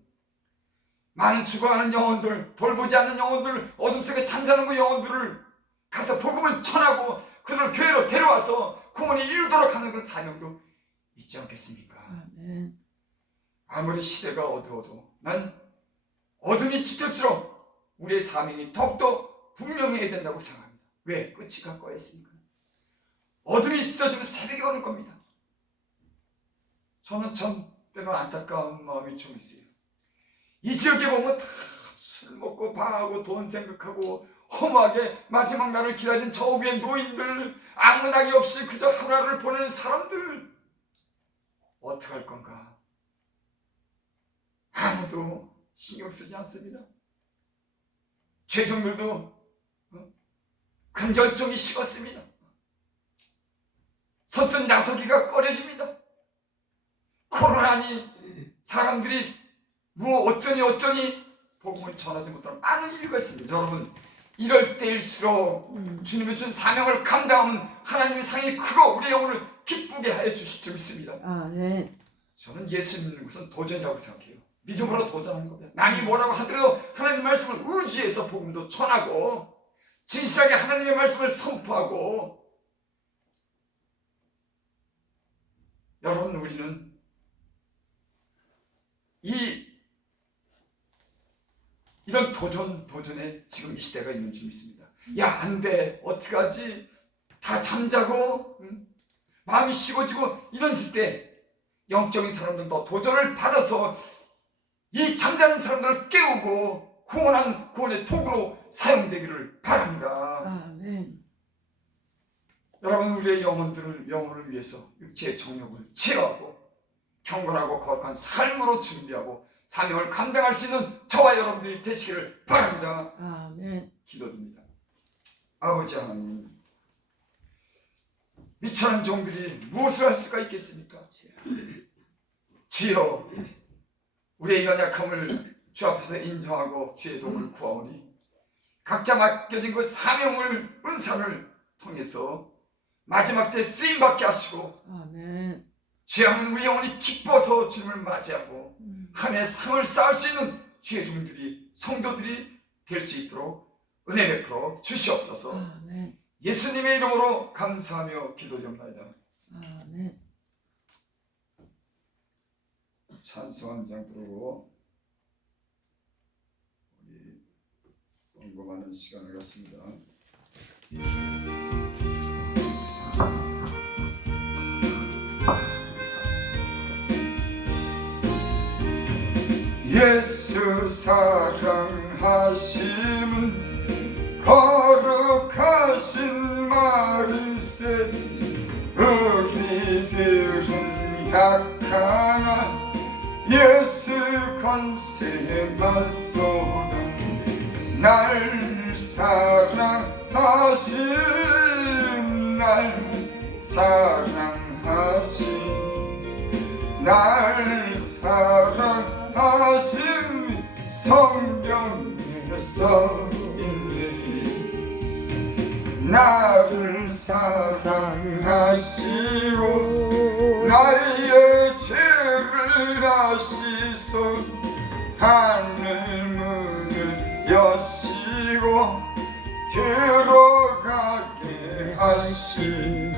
많은 죽어가는 영혼들, 돌보지 않는 영혼들, 어둠 속에 잠자는 그 영혼들을 가서 복음을 전하고 그들을 교회로 데려와서 구원에 이르도록 하는 그런 사명도 있지 않겠습니까? 아멘. 아무리 시대가 어두워도 난 어둠이 짙을수록 우리의 사명이 더욱더 분명해야 된다고 생각합니다. 왜? 끝이 가까워 있으니까. 어둠이 짙어지면 새벽이 오는 겁니다. 저는 전 때는 안타까운 마음이 좀 있어요. 이 지역에 보면 다 술 먹고 방하고 돈 생각하고 허무하게 마지막 날을 기다리는 저 위에 노인들, 아무 낙이 없이 그저 하루를 보내는 사람들 어떻게 할 건가? 아무도 신경 쓰지 않습니다. 죄종들도 근절정이 식었습니다. 서툰 나서기가 꺼려집니다. 코로나니 사람들이 어쩌니 복음을 전하지 못하는 많은 이유가 있습니다. 여러분 이럴 때일수록 주님이 준 사명을 감당하면 하나님의 상이 크고 우리의 영혼을 기쁘게 하여 주실 줄 믿습니다. 아멘. 저는 예수 믿는 것은 도전이라고 생각해요. 믿음으로 도전하는 겁니다. 남이 뭐라고 하더라도 하나님 말씀을 의지해서 복음도 전하고 진실하게 하나님의 말씀을 선포하고. 여러분 우리는 이런 도전에 지금 이 시대가 있는 줄 믿습니다. 야, 안 돼. 어떡하지? 다 잠자고 마음이 식어지고 이런 때 영적인 사람들도 도전을 받아서 이 잠자는 사람들을 깨우고 구원의 도구로 사용되기를 바랍니다. 아멘. 여러분 우리의 영혼을 위해서 육체의 정욕을 제어하고 경건하고 거룩한 삶으로 준비하고 사명을 감당할 수 있는 저와 여러분들이 되시기를 바랍니다. 아멘. 기도드립니다. 아버지 하나님, 미천한 종들이 무엇을 할 수가 있겠습니까? 주여, 우리의 연약함을 주 앞에서 인정하고 주의 도움을 구하오니 각자 맡겨진 그 사명을, 은사를 통해서 마지막 때 쓰임받게 하시고 아멘. 주여, 우리 영혼이 기뻐서 주님을 맞이하고 하늘의 상을 쌓을 수 있는 주의 종들이, 성도들이 될 수 있도록 은혜 베풀어 주시옵소서. 아멘. 예수님의 이름으로 감사하며 기도드립니다. 아멘. 찬송 한 장 부르고 우리 언급하는 시간을 갖습니다. 예수 사랑하심은 거룩하신 말일세. 우리들은 약하나 예수 권세 받도다. 날 사랑하신, 날 사랑하신, 날 사랑하신 성경에 써있네. 나를 사랑하시고 나의 죄를 다시소. 하늘 문을 여시고 들어가게 하시네.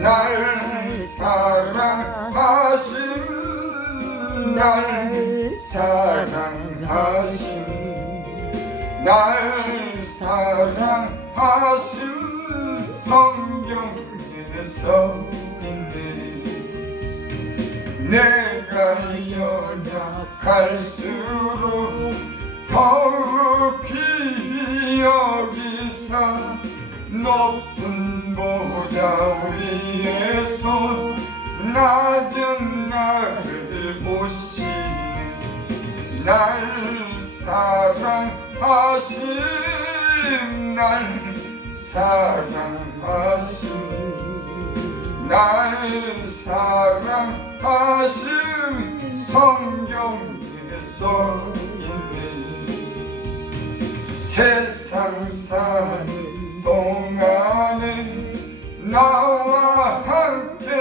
날 사랑하신, 날 사랑하신, 날 사랑하신 성경에 써있네. 내가 연약할수록 더욱 귀히 여기사 높은 보좌 위에서 낮은 나를 보시네. 날 사랑하신, 날 사랑하신, 날 사랑하신 성경에 써있네. 세상 사는 동안에 나와 함께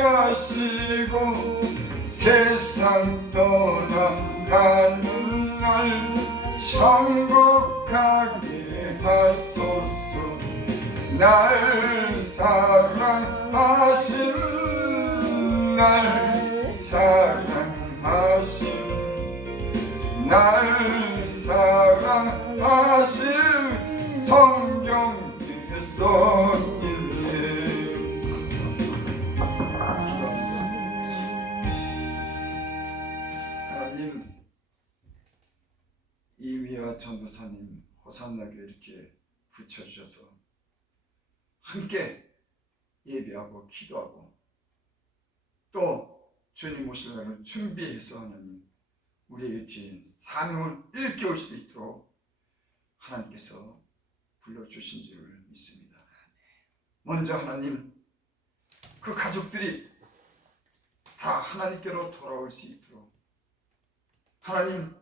하시고 세상 떠나가는 날 천국 가게 하소서. 날 사랑하신, 날 사랑하신, 날 사랑하신 성경에 써있네. 하나님, 이미와 전도사님 호산나게 이렇게 붙여주셔서 함께 예배하고 기도하고 또 주님 오실 날을 준비해서 하나님 우리에게 주신 사명을 일깨울 수 있도록 하나님께서 불러주신 줄을 믿습니다. 먼저 하나님, 그 가족들이 다 하나님께로 돌아올 수 있도록, 하나님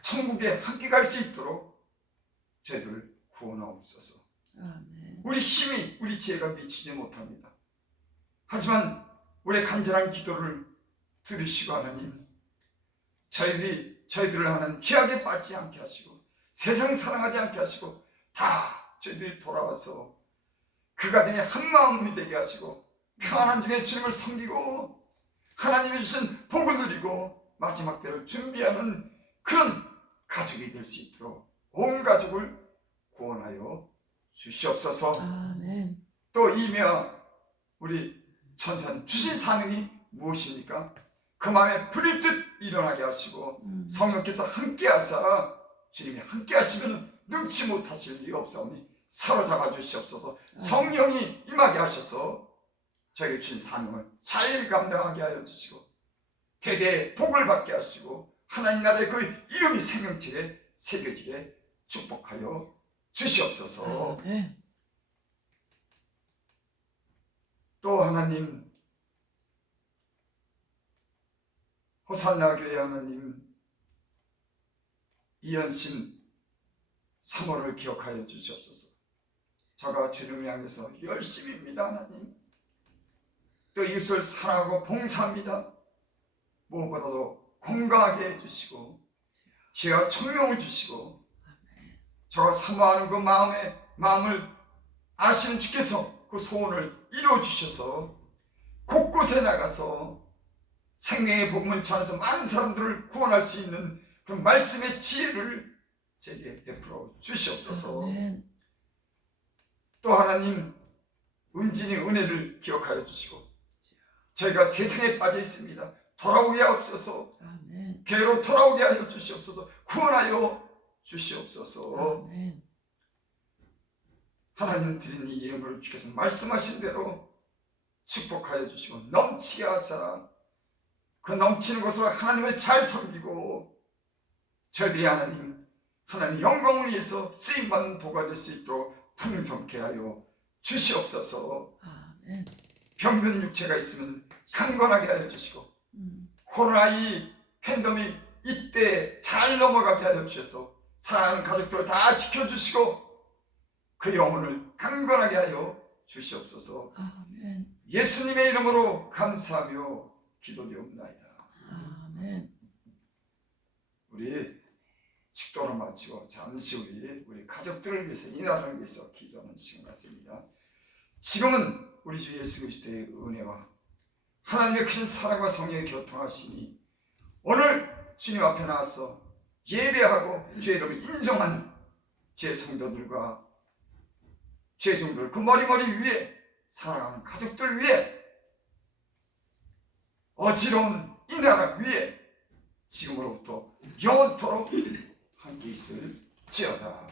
천국에 함께 갈 수 있도록 저희들을 구원하옵소서. 아멘. 우리 힘이, 우리 지혜가 미치지 못합니다. 하지만 우리의 간절한 기도를 들으시고 하나님, 저희들을 하나님 죄악에 빠지지 않게 하시고 세상 사랑하지 않게 하시고 다 저희들이 돌아와서 그 가정에 한 마음이 되게 하시고 평안한 중에 주님을 섬기고 하나님이 주신 복을 누리고 마지막 때를 준비하는 그런 가족이 될 수 있도록 온 가족을 구원하여 주시옵소서. 아멘. 또 이며 우리 천사님 주신 사명이 무엇입니까? 그 마음에 불일 듯 일어나게 하시고 성령께서 함께 하사 주님이 함께 하시면 능치 못하실 일이 없사오니 사로잡아 주시옵소서. 성령이 임하게 하셔서 저에게 주신 사명을 잘 감당하게 하여 주시고 대대의 복을 받게 하시고 하나님 나라의 그 이름이 생명체에 새겨지게 축복하여 주시옵소서. 아멘. 또 하나님, 호산나 교회 하나님, 이현신 3호를 기억하여 주시옵소서. 저가 주님을 향해서 열심입니다. 하나님, 또 이웃을 사랑하고 봉사합니다. 무엇보다도 건강하게 해주시고 지혜와 총명을 주시고 저가 사모하는 그 마음을 아시는 주께서 그 소원을 이루어주셔서 곳곳에 나가서 생명의 복음을 전해서 많은 사람들을 구원할 수 있는 그 말씀의 지혜를 제게 베풀어 주시옵소서. 아멘. 또 하나님, 은진이 은혜를 기억하여 주시고 저희가 세상에 빠져 있습니다. 돌아오게 하옵소서. 아멘. 교회로 돌아오게 하여 주시옵소서. 구원하여 주시옵소서. 아멘. 하나님 드린 이 예물을 주께서 말씀하신 대로 축복하여 주시고 넘치게 하사 그 넘치는 것으로 하나님을 잘 섬기고 저희들이 하나님 영광을 위해서 쓰임받는 도가 될 수 있도록 풍성케 하여 주시옵소서. 아멘. 병든 육체가 있으면 강건하게 하여 주시고 코로나 이 팬데믹 이때 잘 넘어가게 하여 주셔서 사랑하는 가족들을 다 지켜주시고 그 영혼을 강건하게 하여 주시옵소서. 아멘. 예수님의 이름으로 감사하며 기도되옵나이다. 아멘. 우리 축도를 마치고 잠시 우리 가족들을 위해서, 이 나라를 위해서 기도하는 시간 같습니다. 지금은 우리 주 예수 그리스도의 은혜와 하나님의 큰 사랑과 성령의 교통하시니 오늘 주님 앞에 나와서 예배하고 주의 이름을 인정하는 주의 성도들과 주의 종들, 그 머리머리 위에 사랑하는 가족들 위에 어지러운 이 나라 위에 지금으로부터 영원토록 함께 있을지어다.